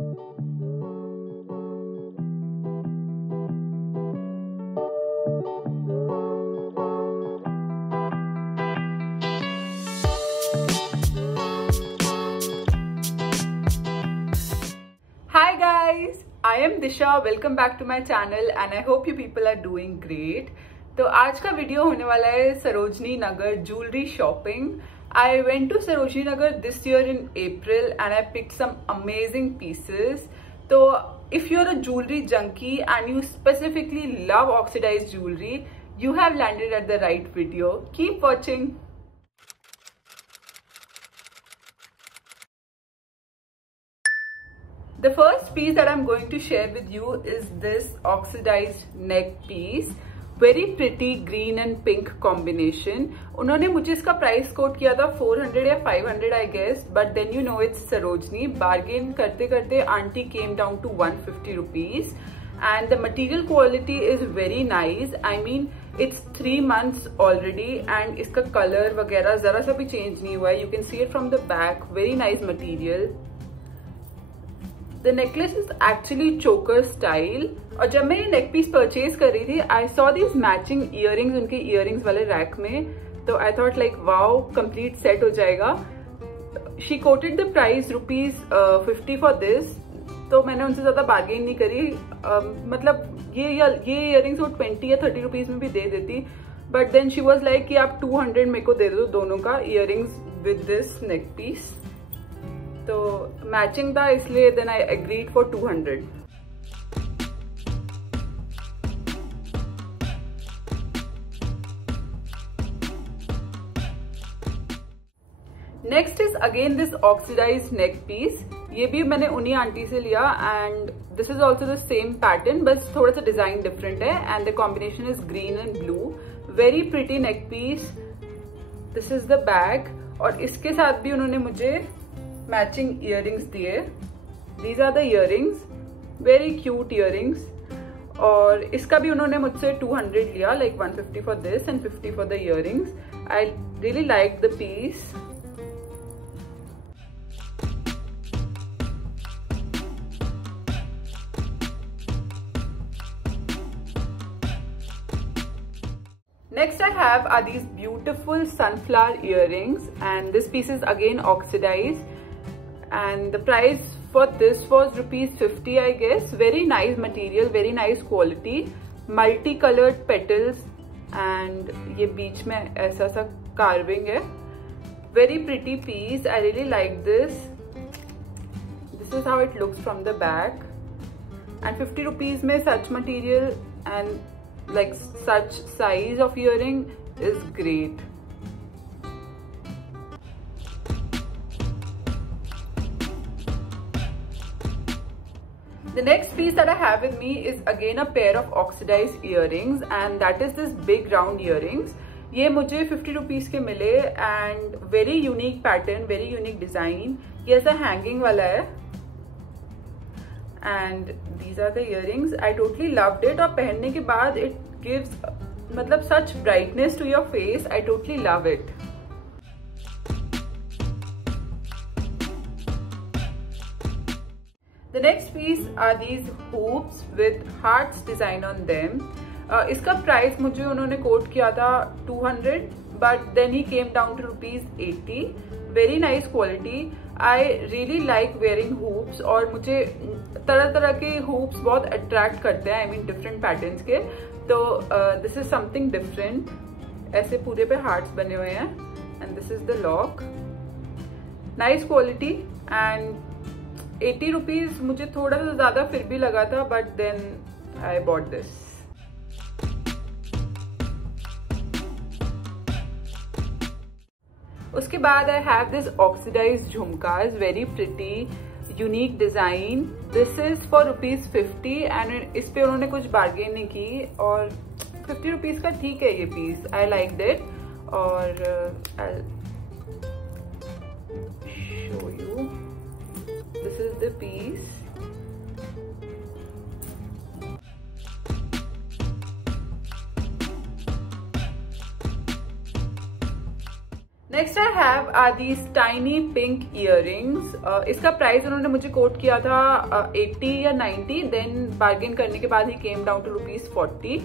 Hi guys, I am Disha. Welcome back to my channel and I hope you people are doing great. तो आज का video होने वाला है Sarojini Nagar jewellery shopping. I went to Sarojini Nagar this year in April and I picked some amazing pieces. So if you're a jewelry junkie and you specifically love oxidized jewelry, you have landed at the right video. Keep watching. The first piece that I'm going to share with you is this oxidized neck piece. Very pretty green and pink combination. उन्होंने मुझे इसका price quote किया था 400 या 500 I guess, but then you know it's Sarojini. Bargain करते करते aunty came down to 150 rupees. And the material quality is very nice. I mean it's 3 months already and इसका color वगैरह जरा सा भी change नहीं हुआ है. You can see it from the back. Very nice material. The necklace is actually choker style. और जब मैं ये नेक पीस परचेज कर रही थी, I saw these matching earrings उनके earrings वाले रैक में. तो I thought like wow, complete set हो जाएगा. She quoted the price ₹50 for this. तो मैंने उनसे ज्यादा बार्गेन नहीं करी. मतलब ये earrings वो 20 या 30 रुपीज में भी दे देती. But then she was like कि आप 200 मेरे को दे दो दोनों का earrings with this neck piece. तो मैचिंग था इसलिए then I agreed for 200. Next is again this oxidised neck piece. ये भी मैंने उन्हीं आंटी से लिया and this is also the same pattern, बस थोड़ा सा डिजाइन डिफरेंट है and the combination is green and blue. Very pretty neck piece. This is the bag और इसके साथ भी उन्होंने मुझे मैचिंग इयररिंग्स दिए. These are the earrings, very cute earrings. और इसका भी उन्होंने मुझसे 200 लिया, like 150 for this and 50 for the earrings. I really like the piece. Next I have are these beautiful sunflower earrings and this piece is again oxidized and the price for this was ₹50 I guess. Very nice material, very nice quality, multicolored petals and ये बीच में ऐसा सा carving है. Very pretty piece. I really like this. This is how it looks from the back and 50 rupees में such material and like such size of earring is great. The next piece that I have with me is again a pair of oxidized earrings and that is this big round earrings. ये मुझे 50 rupees के मिले and very unique pattern, very unique design. ये ऐसा hanging वाला है. And these are the earrings. I totally loved it. और पहनने के बाद it gives मतलब such brightness to your face. I totally love it. The next piece are these hoops with hearts design on them. इसका price मुझे उन्होंने quote किया था 200, but then he came down to ₹80. Very nice quality. I really like wearing hoops और मुझे तरह तरह के hoops बहुत attract करते हैं. I mean different patterns के. तो this is something different. ऐसे पूरे पे hearts बने हुए हैं and this is the lock. Nice quality and 80 rupees मुझे थोड़ा सा ज़्यादा फिर भी लगा था but then I bought this. उसके बाद I have this oxidized झुमकास, very pretty, unique design. This is for ₹50 and इस पे उन्होंने कुछ बार्गेन नहीं की और 50 rupees का ठीक है ये पीस. I liked it और I'll show you. This is the piece. Next I have are these tiny pink earrings. इसका प्राइस उन्होंने मुझे कोट किया था 80 या 90, देन बार्गेन करने के बाद ही came down to ₹40।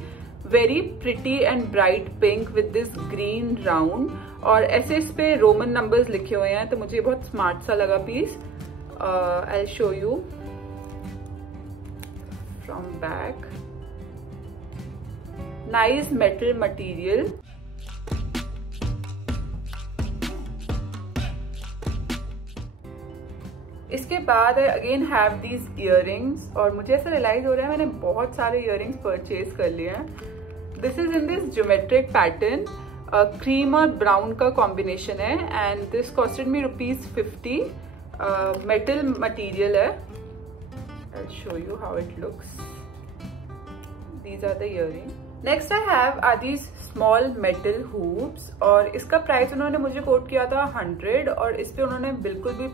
Very pretty and bright pink with this green round, और ऐसे इस पे रोमन नंबर्स लिखे हुए हैं, तो मुझे बहुत स्मार्ट सा लगा piece. I will show you from back. Nice metal material. इसके बाद I again have these earrings, और मुझे ऐसा रियलाइज हो रहा है मैंने बहुत सारे इयररिंग्स परचेज कर लिए हैं। This is in this geometric pattern, cream और ब्राउन का कॉम्बिनेशन है, and this costed me ₹50। Metal material है। I will show you how it looks. These are the earring. Next I have are these small metal hoops, और इसका price उन्होंने मुझे coat किया था 100, और इस पे उन्होंने बिल्कुल भी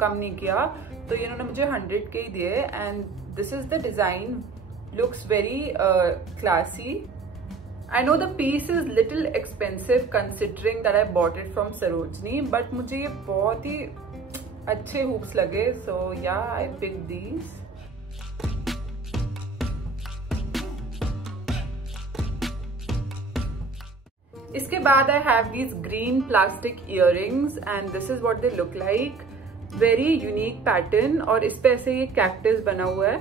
कम नहीं किया, तो ये उन्होंने मुझे 100 के ही दिए। And this is the design, looks very classy. I know the piece is little expensive considering that I bought it from Sarojini, but मुझे ये बहुत ही अच्छे हुक्स लगे, सो या आई पिक दीज। इसके बाद I have these green plastic earrings, and this is what they look like. Very unique pattern, और इस पे ऐसे ये कैक्टस बना हुआ है।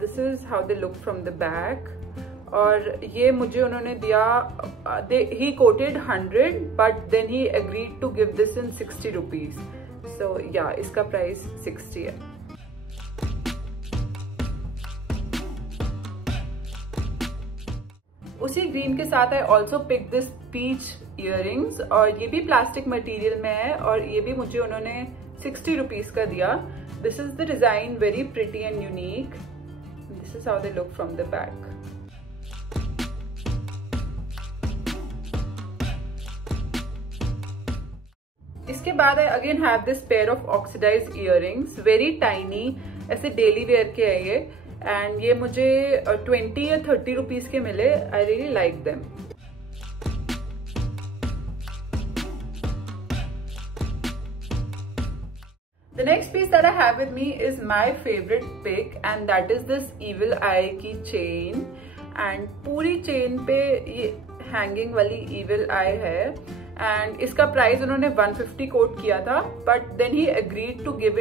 This is how they look from the back, और ये मुझे उन्होंने दिया, he quoted 100, but then he agreed to give this in ₹60। So yeah इसका प्राइस 60 है। उसी ग्रीन के साथ I also pick this peach earrings, और ये भी प्लास्टिक मटेरियल में है, और ये भी मुझे उन्होंने ₹60 का दिया। This is the design, very pretty and unique. This is how they look from the back. इसके बाद I again have this pair of oxidised earrings, very tiny, ऐसे डेली वेयर के है ये, एंड ये मुझे 20 या 30 रुपीज के मिले। आई really like them. The next piece that I have with me is my favorite pick, and that is this evil eye की chain, and पूरी chain पे ये hanging वाली evil eye है, and इसका प्राइस उन्होंने 150 कोट किया था, but then he agreed to give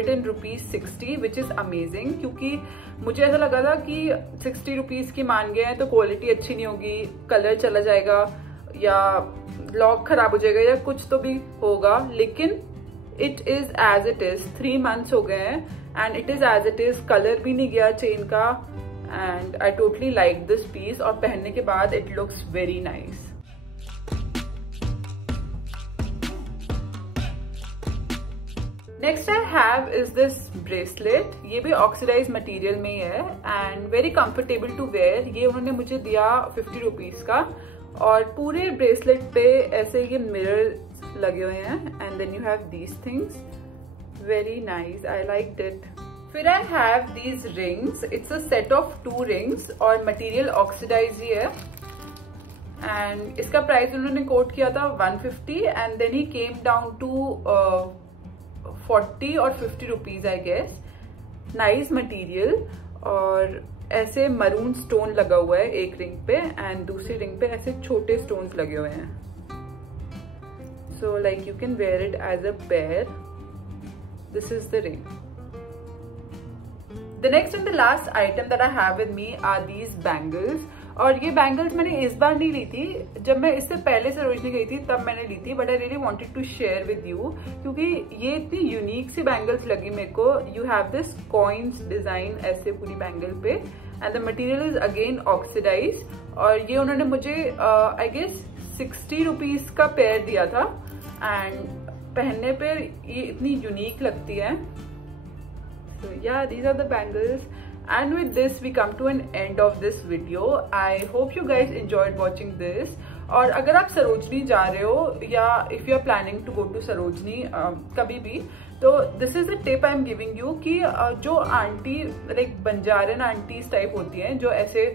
it in ₹60, which is amazing, क्योंकि मुझे ऐसा लगा था कि ₹60 की मान गए हैं तो क्वालिटी अच्छी नहीं होगी, कलर चला जाएगा या लॉक खराब हो जाएगा या कुछ तो भी होगा, लेकिन it is as it is. 3 months हो गए हैं and it is as it is, colour भी नहीं गया चेन का, and I totally like this piece, और पहनने के बाद it looks very nice. Next I have is this bracelet, ये भी ऑक्सीडाइज मटेरियल में ही है and very comfortable to wear. ये उन्होंने मुझे दिया 50 रुपीज का, और पूरे ब्रेसलेट पे ऐसे ये मिरर लगे हुए हैं, and then you have these things, very nice, I like it. फिर I have these rings, it's a set of 2 rings और मटेरियल ऑक्सीडाइज ही है, एंड इसका प्राइस उन्होंने कोट किया था 150 and then he came down to 40 और 50 rupees I guess. Nice material, और ऐसे मरून स्टोन लगा हुआ है एक रिंग पे एंड दूसरी रिंग पे ऐसे छोटे स्टोन्स लगे हुए हैं, so like you can wear it as a pair. This is the ring. The next and the last item that I have with me are these bangles, और ये बैंगल्स मैंने इस बार नहीं ली थी, जब मैं इससे पहले सरोजनी गई थी तब मैंने ली थी, but I really wanted to share with you क्योंकि ये इतनी यूनिक सी बैंगल्स लगी मेरे को। You have this coins design ऐसे पूरी बैंगल पे, and the material is again oxidise, और ये उन्होंने मुझे आई गेस 60 रुपीज का पेयर दिया था, एंड पहनने पे ये इतनी यूनिक लगती है। So yeah, these are the bangles, and with this we come to an end of this video. I hope you guys enjoyed watching this. और अगर आप सरोजनी जा रहे हो या if you are planning to go to Sarojini कभी भी, तो this is the tip I am giving you कि जो आंटी लाइक बंजारन आंटीज टाइप होती हैं जो ऐसे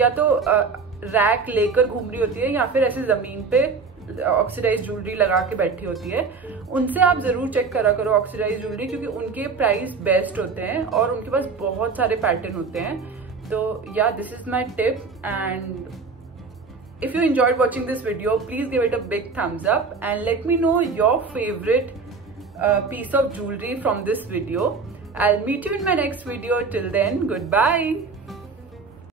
या तो रैक लेकर घूम रही होती है या फिर ऐसे जमीन पे ऑक्सीडाइज ज्वेलरी लगा के बैठी होती है, उनसे आप जरूर चेक करा करो ऑक्सीडाइज ज्वेलरी, क्योंकि उनके प्राइस बेस्ट होते हैं और उनके पास बहुत सारे पैटर्न होते हैं. तो या this is my tip, and if you enjoyed watching this video, please give it a big thumbs up and let me know your favorite piece of jewelry from this video. I'll meet you in my next video. Till then, goodbye.